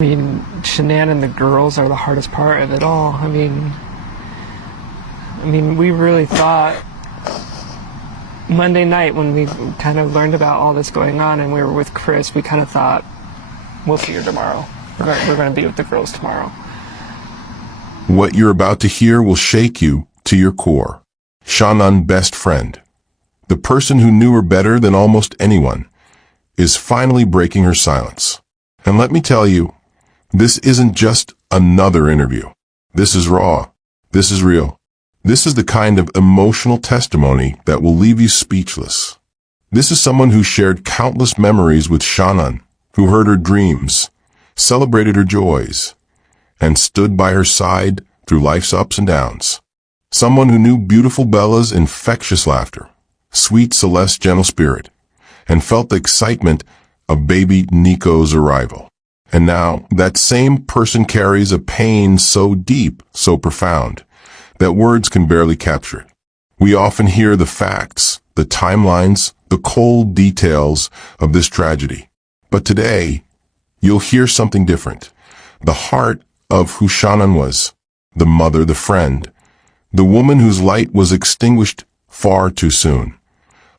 I mean, Shanann and the girls are the hardest part of it all. I mean, we really thought Monday night when we kind of learned about all this going on and we were with Chris, we kind of thought, we'll see her tomorrow. We're going to be with the girls tomorrow. What you're about to hear will shake you to your core. Shanann, best friend, the person who knew her better than almost anyone, is finally breaking her silence. And let me tell you, this isn't just another interview. This is raw. This is real. This is the kind of emotional testimony that will leave you speechless. This is someone who shared countless memories with Shanann, who heard her dreams, celebrated her joys, and stood by her side through life's ups and downs. Someone who knew beautiful Bella's infectious laughter, sweet Celeste's gentle spirit, and felt the excitement of baby Nicole's arrival. And now, that same person carries a pain so deep, so profound, that words can barely capture it. We often hear the facts, the timelines, the cold details of this tragedy. But today, you'll hear something different. The heart of who Shanann was, the mother, the friend, the woman whose light was extinguished far too soon,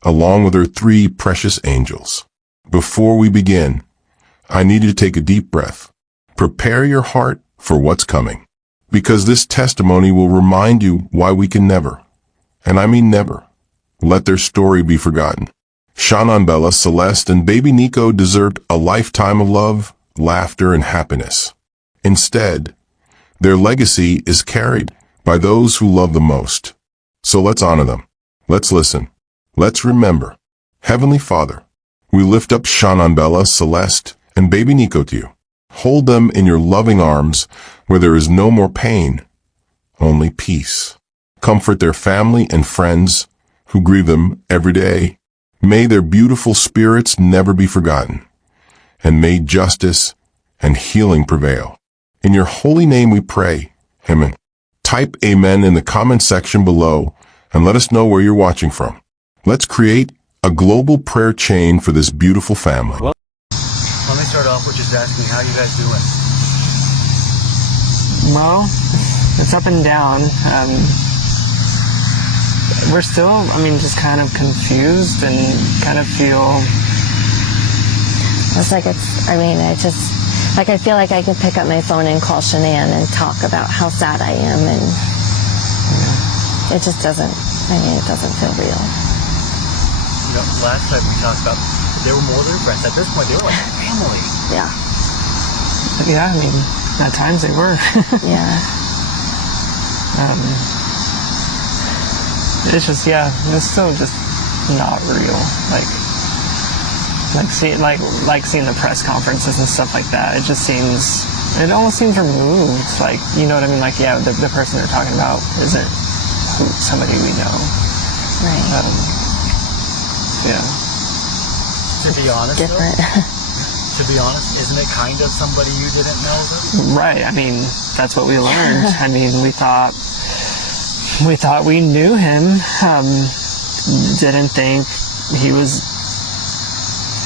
along with her 3 precious angels. Before we begin, I need you to take a deep breath. Prepare your heart for what's coming, because this testimony will remind you why we can never, and I mean never, let their story be forgotten. Shanann, Bella, Celeste, and baby Nico deserved a lifetime of love, laughter, and happiness. Instead, their legacy is carried by those who love the most. So let's honor them. Let's listen. Let's remember. Heavenly Father, we lift up Shanann, Bella, Celeste, and baby Nico to you. Hold them in your loving arms where there is no more pain, only peace. Comfort their family and friends who grieve them every day. May their beautiful spirits never be forgotten, and may justice and healing prevail. In your holy name we pray. Amen. Type amen in the comment section below and let us know where you're watching from. Let's create a global prayer chain for this beautiful family. Well, let me start off with just asking, how you guys doing? Well, it's up and down. We're still, just kind of confused and kind of feel... It's like I feel like I could pick up my phone and call Shanann and talk about how sad I am, and it just doesn't, it doesn't feel real. You know, last time we talked about, they were more than friends. At this point, they were like family. Yeah. Yeah, at times they were. Yeah. It's just, it's still just not real. Seeing the press conferences and stuff like that, it almost seems removed. You know what I mean? The person they're talking about isn't somebody we know. Right. Yeah. To be honest, different. To be honest, isn't it kind of somebody you didn't know, though? Right. That's what we learned. We thought we knew him. Didn't think he was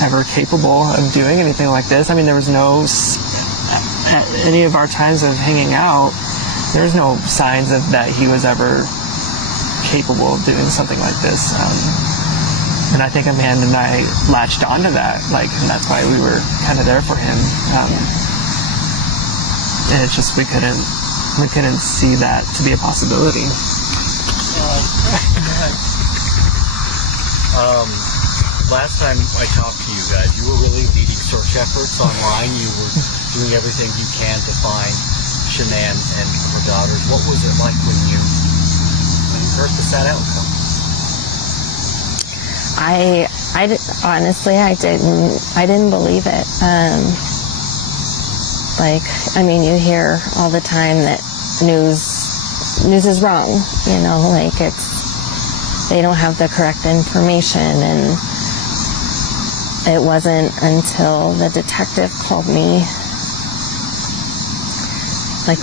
ever capable of doing anything like this. There was no, at any of our times of hanging out, there's no signs of that he was ever capable of doing something like this. And I think Amanda and I latched onto that, and that's why we were kind of there for him. And it's just, we couldn't see that to be a possibility. Last time I talked to you guys, you were really leading search efforts online. You were doing everything you can to find Shanann and her daughters. What was it like when you heard the sad outcome? Honestly, I didn't believe it. You hear all the time that news is wrong. They don't have the correct information, and it wasn't until the detective called me,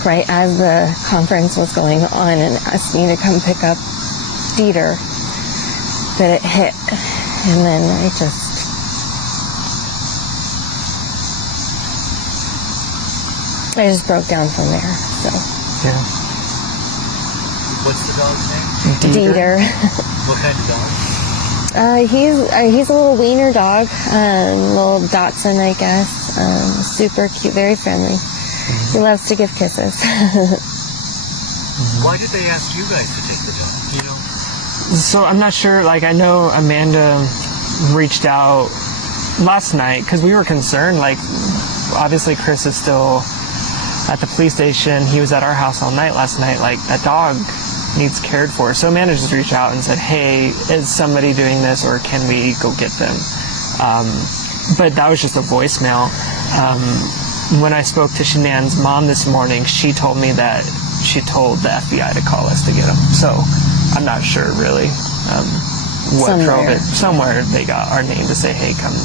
right as the conference was going on, and asked me to come pick up Dieter, that it hit. And then I just I just broke down from there. So Yeah. What's the dog's name? Dieter. What kind of dog? He's a little wiener dog, little Dachshund, I guess. Super cute, very friendly. He loves to give kisses. Why did they ask you guys to take the dog? You know? So I'm not sure, like, I know Amanda reached out last night because we were concerned, like, obviously Chris is still at the police station. He was at our house all night last night. Like, that dog needs cared for. So Amanda just reached out and said, hey, is somebody doing this, or can we go get them? But that was just a voicemail. When I spoke to Shanann's mom this morning, she told me that she told the FBI to call us to get them. So I'm not sure really what drove it. Somewhere they got our name to say, hey, come.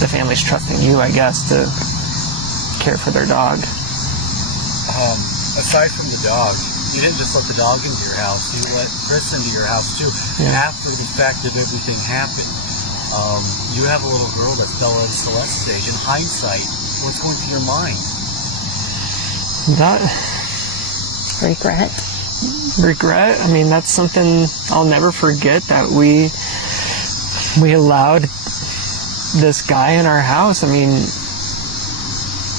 The family's trusting you, I guess, to care for their dog. Aside from the dog, you didn't just let the dog into your house. You let Chris into your house too. Yeah. After the fact that everything happened, you have a little girl that's Bella at Celeste's age. In hindsight, what's going through your mind? That regret. I mean, that's something I'll never forget, that we allowed this guy in our house. I mean,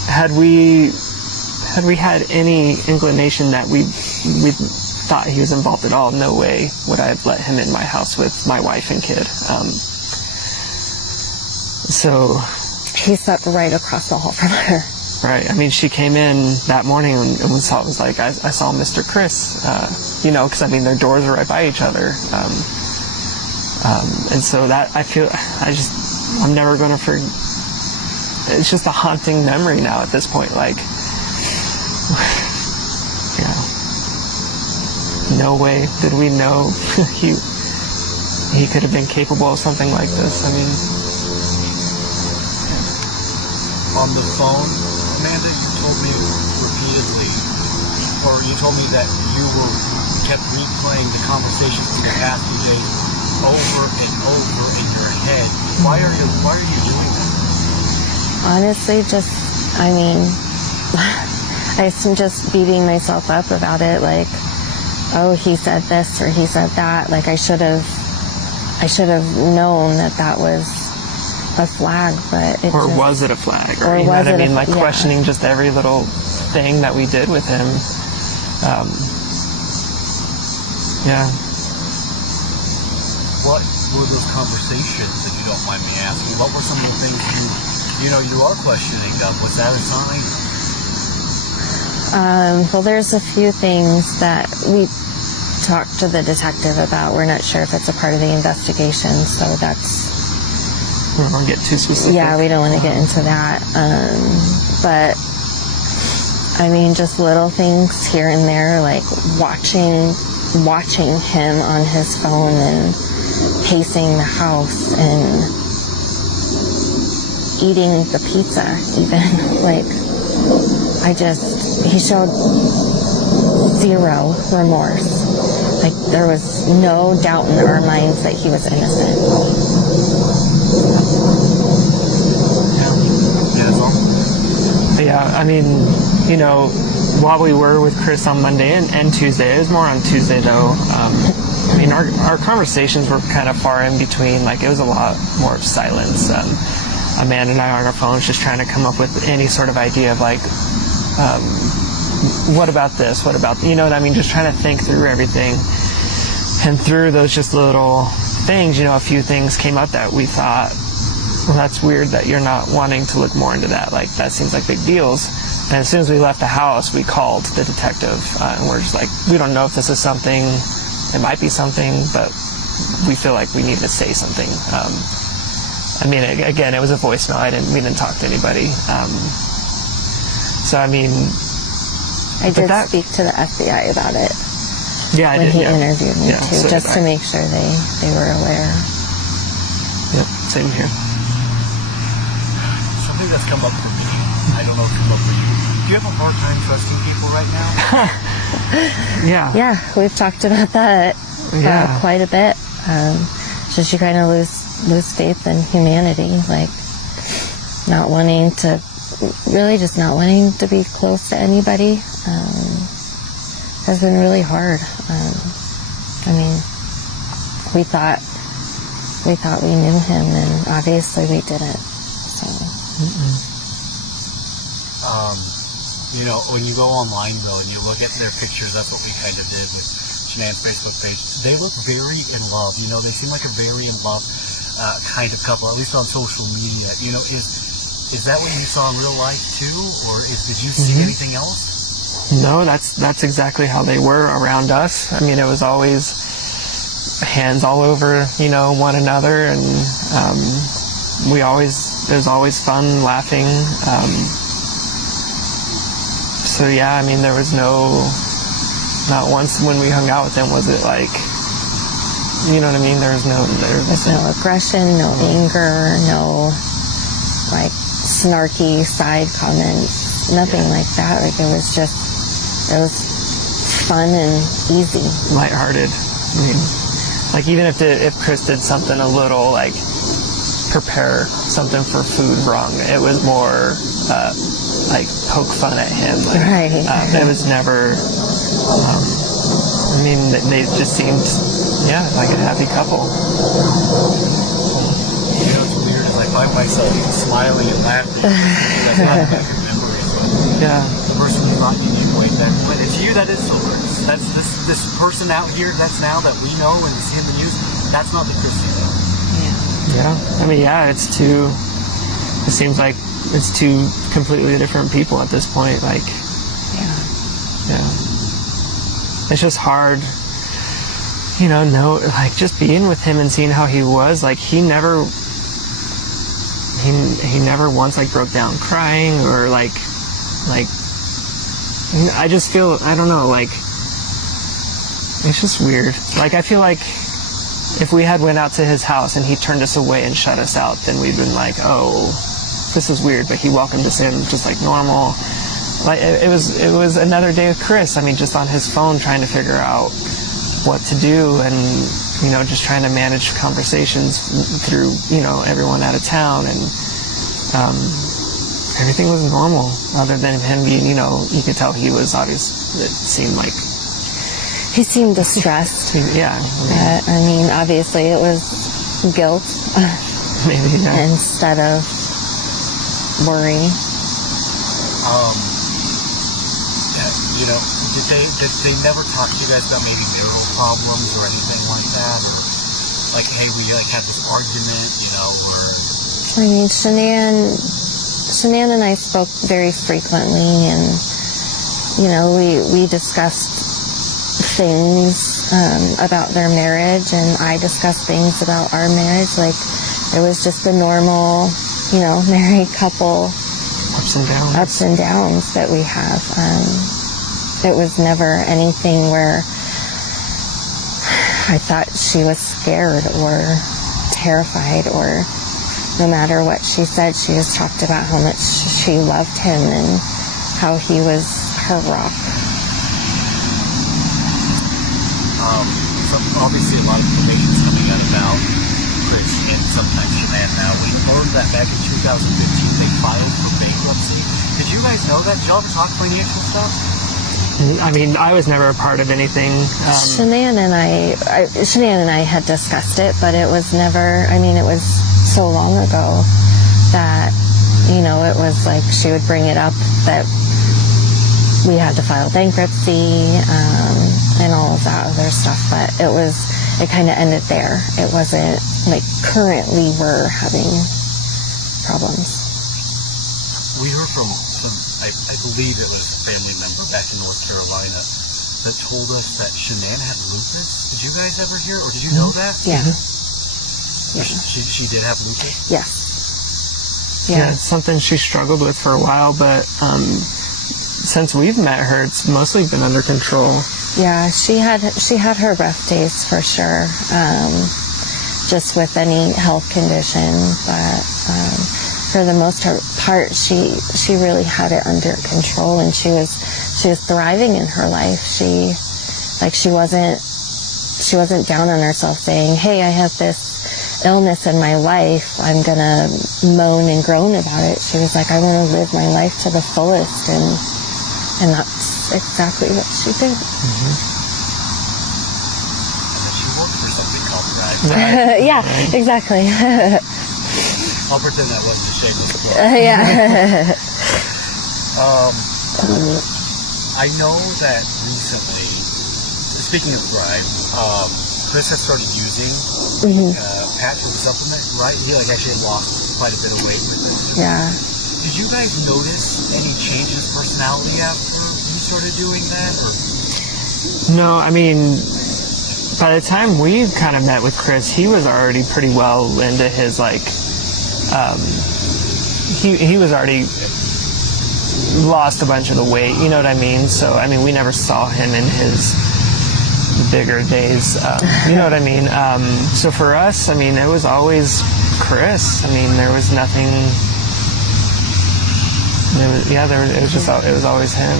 had we had any inclination that we thought he was involved at all, no way would I have let him in my house with my wife and kid. So He slept right across the hall from her. right. I mean, she came in that morning and was like, I saw Mr. Chris, because I mean, their doors are right by each other. And so that, I'm never going to forget. It's just a haunting memory now at this point. Like, no way did we know he could have been capable of something like this. I mean, On the phone, Amanda, you told me repeatedly, or you told me that you kept replaying the conversations from the past few days over and over in your head. Why are you doing that? Honestly, I'm just beating myself up about it. Like, oh, he said this or he said that. Like, I should have known that was a flag, but was it a flag? Or, or you know was what I it mean? Like, yeah. questioning just every little thing that we did with him. Yeah. What were those conversations, if you don't mind me asking? What were some of the things you are questioning? Was that a sign? Well, there's a few things that we talked to the detective about. We're not sure if it's a part of the investigation, so that's... We don't want to get too specific. Yeah, we don't want to get into that. But, I mean, just little things here and there, like watching him on his phone and pacing the house and eating the pizza, even. Like, he showed zero remorse. Like, there was no doubt in our minds that he was innocent. Yeah, I mean, while we were with Chris on Monday and Tuesday, it was more on Tuesday though, I mean, our conversations were kind of far in between. Like, it was a lot more of silence. Amanda and I on our phones just trying to come up with any sort of idea of like, what about this? What about, you know what I mean? Just trying to think through everything. And through those just little things, a few things came up that we thought, well, that's weird that you're not wanting to look more into that. Like, that seems like big deals. And as soon as we left the house, we called the detective, and we're just like, we don't know if this is something. It might be something, but we feel like we need to say something. I mean, again, it was a voicemail. We didn't talk to anybody. So, I mean... I did speak to the FBI about it. Yeah, I when did. When he interviewed me, too, so just to make sure they were aware. Yep, same here. Something that's come up for me, I don't know if it's come up for you. Do you have a hard time trusting people right now? Yeah. Yeah, we've talked about that quite a bit. Just you kind of lose faith in humanity, like not wanting to really just not wanting to be close to anybody has been really hard. I mean, we thought we knew him, and obviously we didn't. So. You know, when you go online, though, and you look at their pictures, that's what we kind of did with Shanann's Facebook page. They look very in love. You know, they seem like a very in love kind of couple, at least on social media. You know, is that what you saw in real life too, or did you see anything else? No, that's exactly how they were around us. I mean, it was always hands all over, you know, one another, and it was always fun, laughing. So yeah, I mean, there was not once when we hung out with them was it like, you know what I mean? There's no aggression, no anger, no like snarky side comments, nothing like that. Like it was fun and easy, lighthearted. I mean, like even if Chris did something a little like prepare something for food wrong, it was more like poke fun at him. Like, right. It was never. I mean, they just seemed, like a happy couple. You know, it's weird. Is I find myself smiling and laughing. That's not a good memory. Yeah. The person you thought you knew, like that, but it's you that is so Chris. That's this person out here. That's now that we know and see in the news. That's not the Chris you know. Yeah. I mean, it's two. It seems like it's two completely different people at this point. Like, yeah. It's just hard, you know, like just being with him and seeing how he was. Like he never once like broke down crying or like I just feel, I don't know, like it's just weird. Like I feel like if we had went out to his house and he turned us away and shut us out, then we'd been like, oh, this is weird. But he welcomed us in just like normal. Like it was another day with Chris. I mean, just on his phone trying to figure out what to do, and you know, just trying to manage conversations through, you know, everyone out of town, and everything was normal other than him being, you know, you could tell he was obvious. It seemed like he seemed distressed. Yeah. I mean, obviously it was guilt. Maybe, yeah. Instead of worry. You know, did they never talk to you guys about maybe marital problems or anything like that? Or like, hey, we like had this argument, you know, or... I mean, Shanann and I spoke very frequently, and, you know, we discussed things about their marriage, and I discussed things about our marriage. Like, it was just the normal, you know, married couple ups and downs that we have. It was never anything where I thought she was scared or terrified, or no matter what she said, she just talked about how much she loved him and how he was her rock. So obviously a lot of information is coming out about Chris and sometimes Shanann now. We learned that back in 2015 they filed for bankruptcy. Did you guys know that? Did y'all talk financial stuff? I mean, I was never a part of anything. Shanann and I had discussed it, but it was never, I mean, it was so long ago that, you know, it was like she would bring it up that we had to file bankruptcy and all of that other stuff, but it kind of ended there. It wasn't like currently we're having problems. We heard from some, I believe it was a family member back in North Carolina that told us that Shanann had lupus. Did you guys ever hear, or did you know that? Yeah. Yeah. She did have lupus? Yes. Yeah, it's something she struggled with for a while, but since we've met her, it's mostly been under control. Yeah, she had her rough days for sure, just with any health condition, but for the most part, she really had it under control, and she was thriving in her life. She wasn't down on herself saying, "Hey, I have this illness in my life, I'm going to moan and groan about it. She was like, I want to live my life to the fullest, and that's exactly what she did. And then she worked for something called Thrive. Yeah, exactly. I'll pretend that wasn't a shameless plug. Yeah. I know that recently, speaking of Thrive, Chris has started using patch with supplement, right? He actually lost quite a bit of weight with it. Yeah. Did you guys notice any changes in personality after you started doing that? Or No, I mean, by the time we kind of met with Chris, he was already pretty well into his, like, he was already lost a bunch of the weight, you know what I mean? So, I mean, we never saw him in his bigger days, you know what I mean? So for us, I mean, it was always Chris. I mean, there was nothing, it was always him.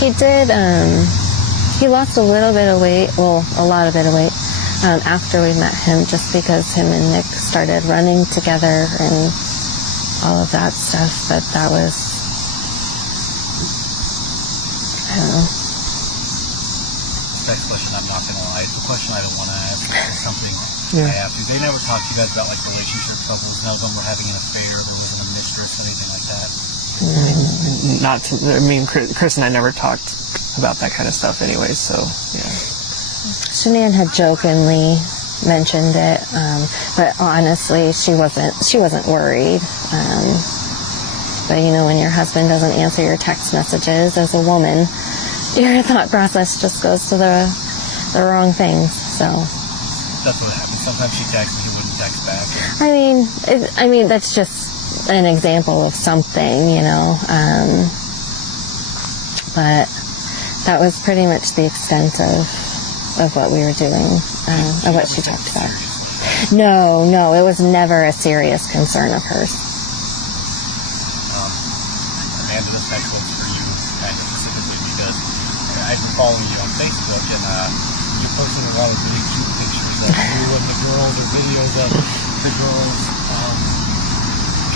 He did, he lost a little bit of weight, well, a lot of bit of weight, after we met him, just because him and Nick started running together and all of that stuff. But that was, I don't know. next question, I'm not going to lie, it's a question I don't want to ask. It's something Yeah. I have to. They never talked to you guys about like relationship troubles. None of them were having an affair. There wasn't a mistress, anything like that. Not to, I mean, Chris and I never talked about that kind of stuff anyway, so, yeah. Shanann had jokingly mentioned it, but honestly, she wasn't worried. But you know, when your husband doesn't answer your text messages as a woman, your thought process just goes to the wrong things. So That's what happens. Sometimes she texts and he wouldn't text back. I mean, that's just an example of something, you know. But that was pretty much the extent of what we were doing, of what she talked about. No, it was never a serious concern of hers. Amanda, this next one's for you, kind of specifically because I've been following you on Facebook, and you're posting a lot of really cute pictures of you and the girls, or videos of the girls.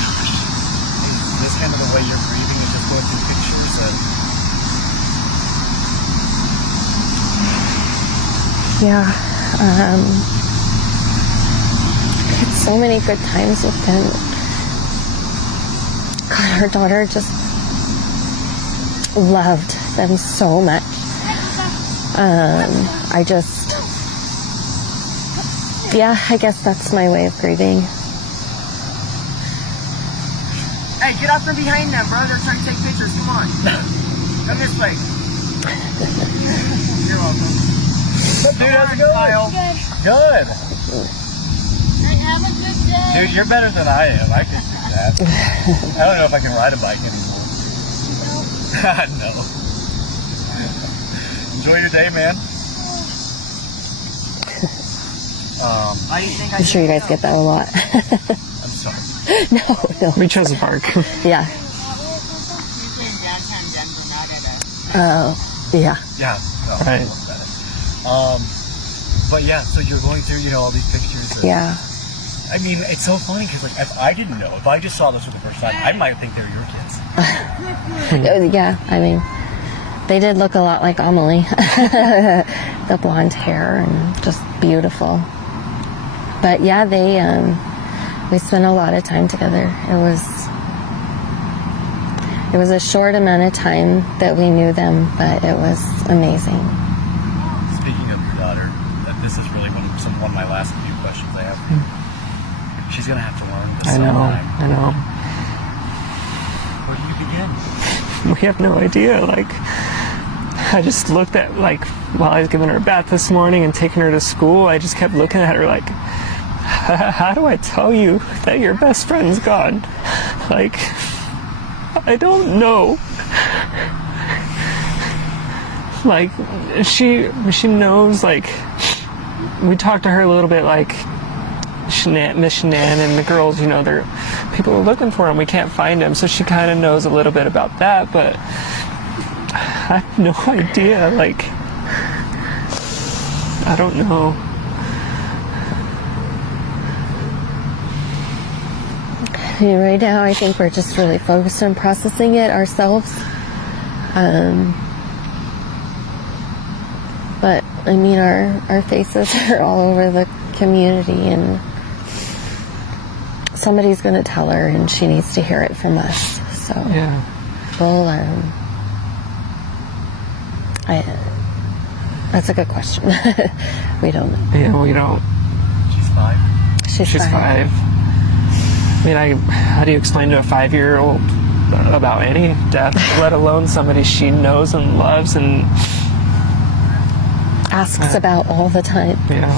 Gosh, is this kind of the way you're grieving, and just going through pictures? Yeah. I had so many good times with them. God, our daughter just loved them so much. I guess that's my way of grieving. Hey, get out from behind them, bro. They're trying to take pictures. Come on. Come this way. You're welcome. Dude, how's it going? Kyle. Good. Have a good day. Dude, you're better than I am. I can do that. I don't know if I can ride a bike anymore. No. Enjoy your day, man. I'm sure you guys get that a lot. I'm sorry. No. We chose a park. Yeah. Usually in downtown Denver, not at a Oh, yeah. Yeah. No, Right. look at it. But yeah, so you're going through, all these pictures. And, Yeah. I mean, it's so funny because, like, if I didn't know, if I just saw this for the first time, I might think they're your kids. Yeah, I mean, they did look a lot like Amelie. The blonde hair and just beautiful. But yeah, we spent a lot of time together. It was a short amount of time that we knew them, but it was amazing. Speaking of your daughter, this is really one of my last few questions I have for you. She's going to have to learn this sometime. I know. Where do you begin? We have no idea. Like, I just looked at, like, while I was giving her a bath this morning and taking her to school, I just kept looking at her like, how do I tell you that your best friend's gone? Like, I don't know. Like, she knows, like, we talked to her a little bit, like, Miss Shanann and the girls, they're people are looking for him. We can't find him. So she kind of knows a little bit about that, but I have no idea. Like, I don't know. mean, right now, I think we're just really focused on processing it ourselves. But, I mean, our faces are all over the community, and somebody's going to tell her, and she needs to hear it from us. So, Yeah. we'll, that's a good question. We don't know. Yeah, we don't. She's 5. She's 5. I mean, how do you explain to a 5-year-old about any death, let alone somebody she knows and loves and Asks about all the time. Yeah.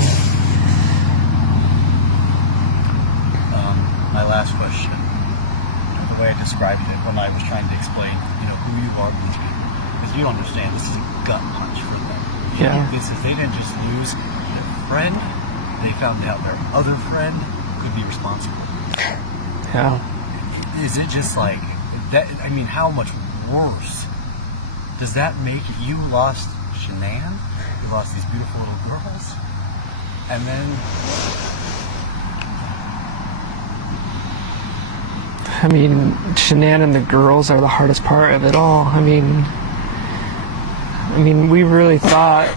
My last question, the way I described it when I was trying to explain, who you are to these people, because you understand this is a gut punch for them. Yeah. This is, they didn't just lose their friend, they found out their other friend could be responsible. Yeah. Is it just like that? I mean, how much worse does that make it? You lost Shanann, you lost these beautiful little girls, and then I mean, Shanann and the girls are the hardest part of it all. I mean, we really thought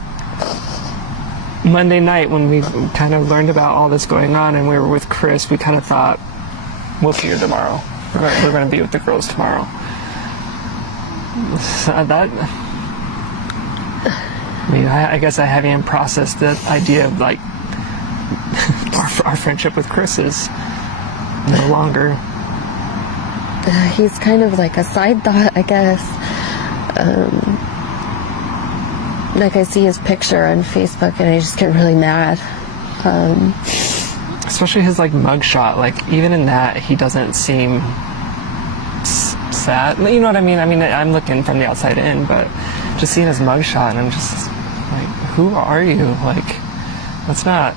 Monday night when we kind of learned about all this going on and we were with Chris, we kind of thought, we'll see you tomorrow. We're going to be with the girls tomorrow. So I guess I haven't even processed the idea of like our friendship with Chris is no longer. He's kind of like a side thought, I guess. Like I see his picture on Facebook and I just get really mad. Especially his like mugshot. Like even in that, he doesn't seem sad. You know what I mean? I mean, I'm looking from the outside in, but just seeing his mugshot, and I'm just like, who are you? Like, that's not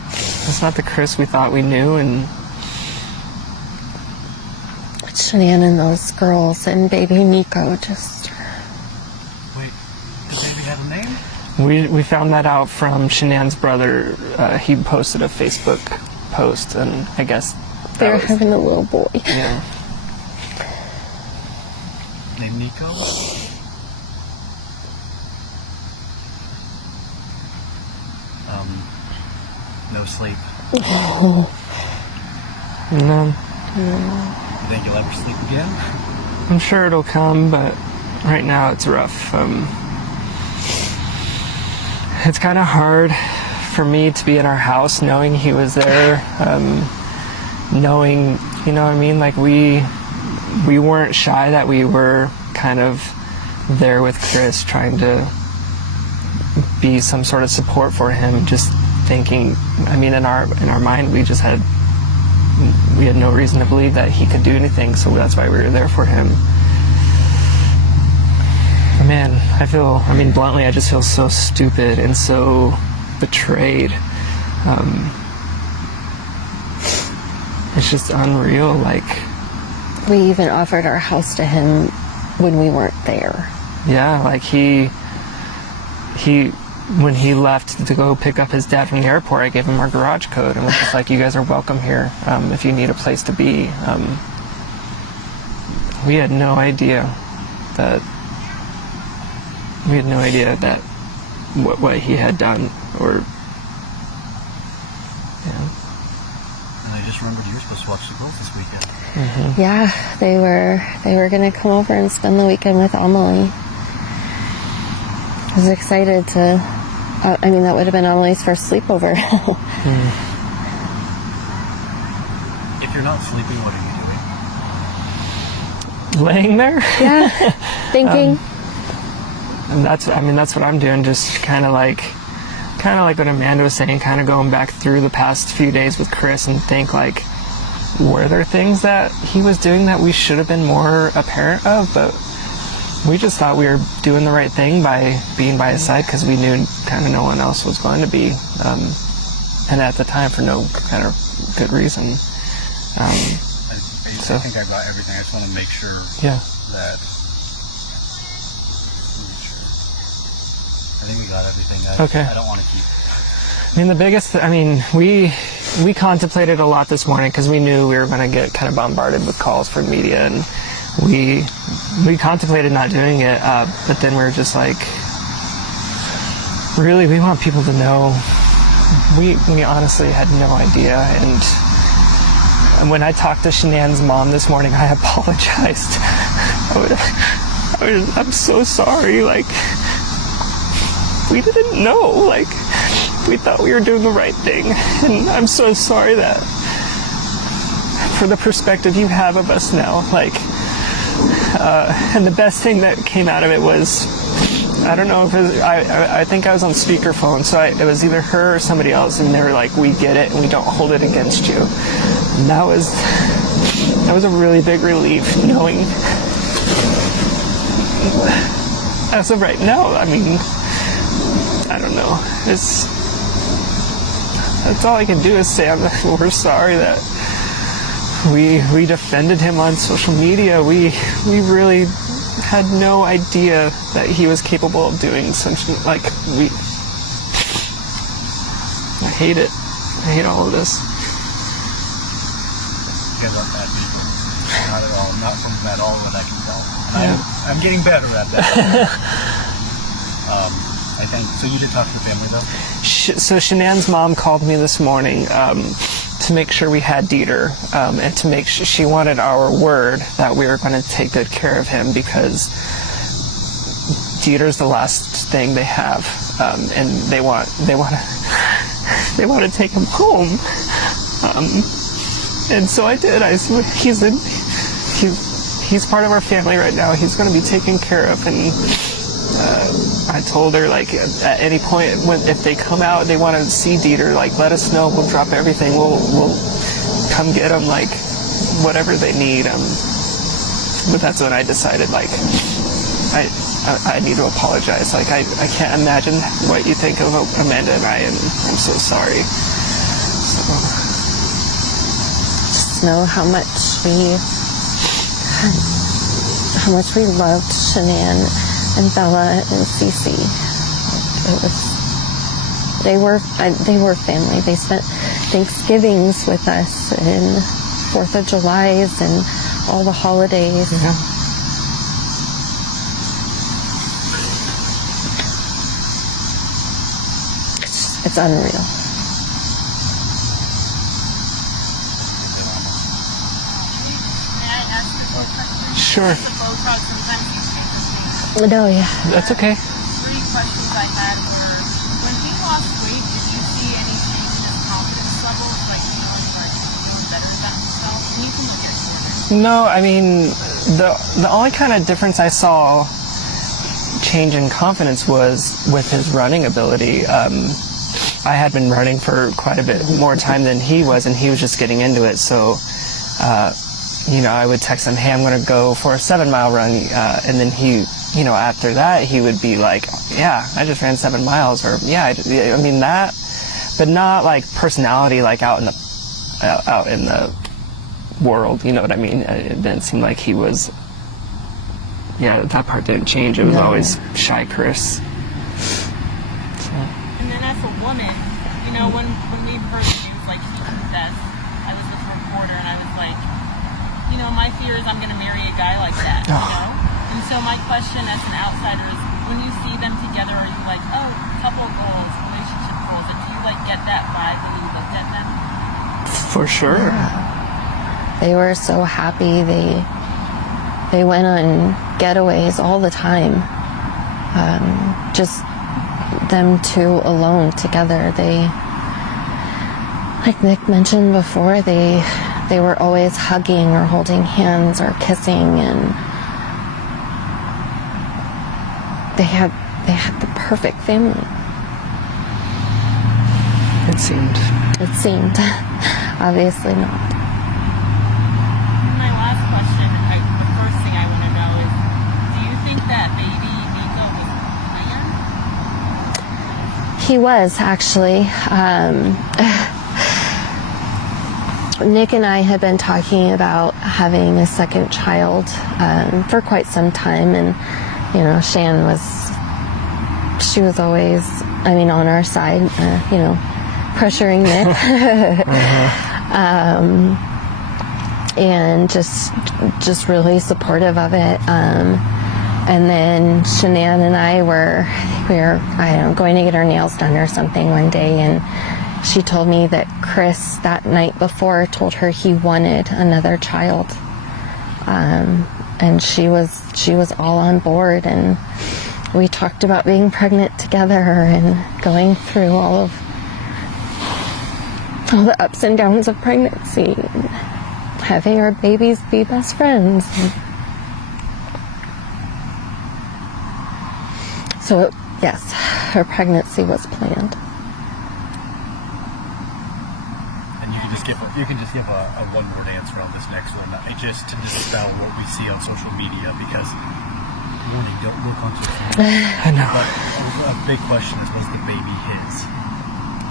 the Chris we thought we knew. And Shanann and those girls and baby Nico just... wait, does baby have a name? we found that out from Shanann's brother. He posted a Facebook post, and I guess They're having a little boy. Yeah. Named Nico? No sleep. No. You think you'll ever sleep again? I'm sure it'll come, but right now it's rough. It's kind of hard for me to be in our house knowing he was there, knowing, you know what I mean? Like we weren't shy that we were kind of there with Chris, trying to be some sort of support for him, just thinking, I mean, in our mind, we had no reason to believe that he could do anything, so that's why we were there for him. Man, bluntly, I just feel so stupid and so betrayed. It's just unreal. Like, We even offered our house to him when we weren't there. yeah, like when he left to go pick up his dad from the airport, I gave him our garage code and was just like, you guys are welcome here if you need a place to be. We had no idea that what he had done, or And I just remembered you were supposed to watch the girls this weekend. Mm-hmm. Yeah, they were going to come over and spend the weekend with Amelie. I was excited to, that would have been Amelie's first sleepover. If you're not sleeping, what are you doing? laying there. Yeah, thinking. And that's what I'm doing, just kind of like what Amanda was saying, kind of going back through the past few days with Chris and think like, were there things that he was doing that we should have been more apparent of, but we just thought we were doing the right thing by being by his side because we knew kind of no one else was going to be, and at the time for no kind of good reason. I think I got everything. I just want to make sure that... I think we got everything. Okay. I don't want to keep... I mean, the biggest, we we contemplated a lot this morning because we knew we were going to get kind of bombarded with calls from media, and we contemplated not doing it, but then we were just like, really, we want people to know. We honestly had no idea, and when I talked to Shanann's mom this morning, I apologized. I'm so sorry, like, we didn't know, like, we thought we were doing the right thing, and I'm so sorry that for the perspective you have of us now, like, and the best thing that came out of it was, I don't know if it was, I think I was on speakerphone, so it was either her or somebody else, and they were like, we get it, and we don't hold it against you. And that was a really big relief, knowing, as of right now, I mean, I don't know, that's all I can do is say we're sorry that we defended him on social media. We really had no idea that he was capable of doing something like I hate it. I hate all of this. Yeah, not that people. Not at all. Not from at all what I can tell. I'm getting better at that. I think. So you did talk to the family though? So Shanann's mom called me this morning to make sure we had Dieter, and to make sure she wanted our word that we were going to take good care of him, because Dieter's the last thing they have, and they want to take him home. And so I did. He's part of our family right now. He's going to be taken care of, and I told her, like, at any point if they come out, they want to see Dieter, like, let us know. We'll drop everything. We'll come get him, like, whatever they need. But that's when I decided, like, I need to apologize. Like, I can't imagine what you think of Amanda and I, and I'm so sorry. So Just know how much we loved Shanann and Bella and Cece. They were family. They spent Thanksgivings with us and 4th of Julys and all the holidays. yeah. It's unreal. May I ask you a question? Sure. The Botox sometimes you change the sleep. No, yeah. That's okay. 3 questions I had were, when he lost weight, did you see any change in his confidence levels, like feeling better about himself? And you can look at it. No, I mean, the only kind of difference I saw change in confidence was with his running ability. I had been running for quite a bit more time than he was, and he was just getting into it. So, I would text him, hey, I'm going to go for a 7-mile run. And then he, after that, he would be like, yeah, I just ran 7 miles. Or, yeah, I mean that, but not like personality, like out in the world. You know what I mean? It didn't seem like he was, that part didn't change. It was always shy Chris. And then as a woman, when we heard the news, like, he confessed, I was with a reporter, and I was like, my fear is I'm going to marry a guy like that, And so my question as an outsider is, when you see them together, are you like, oh, couple goals, relationship goals, and do you, like, get that vibe when you looked at them? For sure. They were so happy. They went on getaways all the time. Just them two alone together. They, like Nick mentioned before, they were always hugging or holding hands or kissing, and they had the perfect family. It seemed. Obviously not. My last question, the first thing I want to know is, do you think that baby Nico was planned? He was, actually. Nick and I had been talking about having a second child for quite some time, and Shan was always, on our side, pressuring Nick. And just really supportive of it. And then Shanann and I were I don't know, going to get her nails done or something one day, and she told me that Chris that night before told her he wanted another child. And she was all on board, and we talked about being pregnant together and going through all the ups and downs of pregnancy, and having our babies be best friends. So yes, her pregnancy was planned. And you can just give a one-word answer on this next one. Just to dispel what we see on social media, because warning, don't look on social media. I know. But a big question is, was the baby his?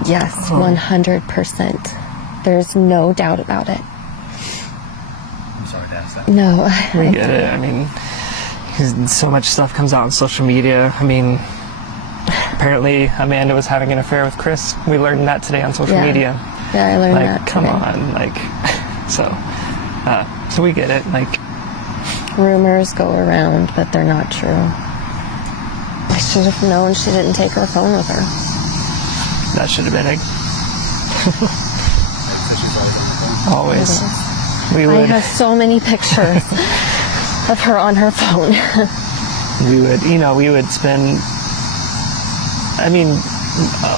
Yes, 100%. There's no doubt about it. I'm sorry to ask that. No. We get it. I mean, 'cause so much stuff comes out on social media. I mean, apparently Amanda was having an affair with Chris. We learned that today on social media. Yeah, I learned like, that come today. on, like, so we get it. Like, Rumors go around, but they're not true. I should have known she didn't take her phone with her. that should have been always. We I would. have so many pictures of her on her phone. we would spend, I mean,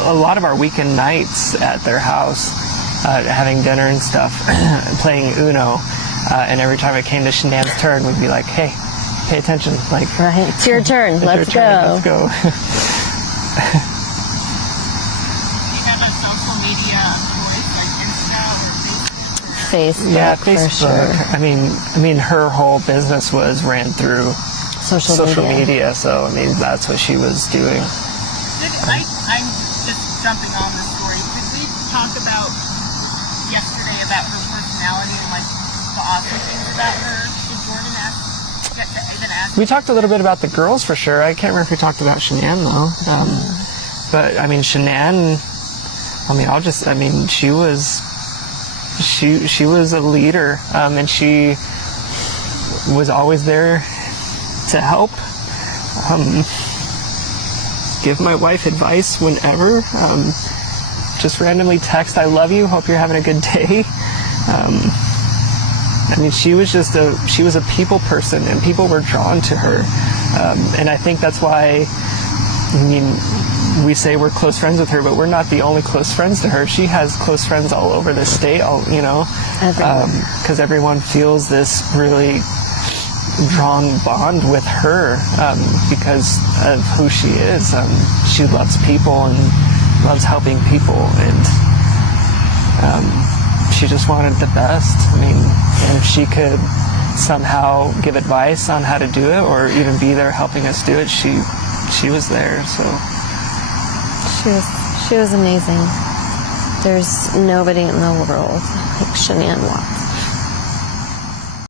a lot of our weekend nights at their house, having dinner and stuff, playing Uno, and every time it came to Shanann's turn, we'd be like, hey, pay attention, like, Right, it's your turn. it's Let's your turn, go. let's go. You have a social media voice like Insta or Facebook, Yeah, for Facebook. sure. I mean, her whole business ran through Social media, so I mean, that's what she was doing. I'm just jumping on the story. Did we talk about yesterday about her personality and like the awesome things about her? Did Jordan even ask? We talked a little bit about the girls for sure. I can't remember if we talked about Shanann though. But I mean, Shanann. I mean, she was a leader, and she was always there to help. Give my wife advice whenever. Just randomly text, "I love you. Hope you're having a good day." I mean, she was a people person, and people were drawn to her. And I think that's why, I mean, we say we're close friends with her, but we're not the only close friends to her. She has close friends all over the state, because everyone feels this really drawn bond with her because of who she is. She loves people and loves helping people, and she just wanted the best. I mean, and if she could somehow give advice on how to do it, or even be there helping us do it, she was there. So She was amazing. There's nobody in the world like Shanann Watts.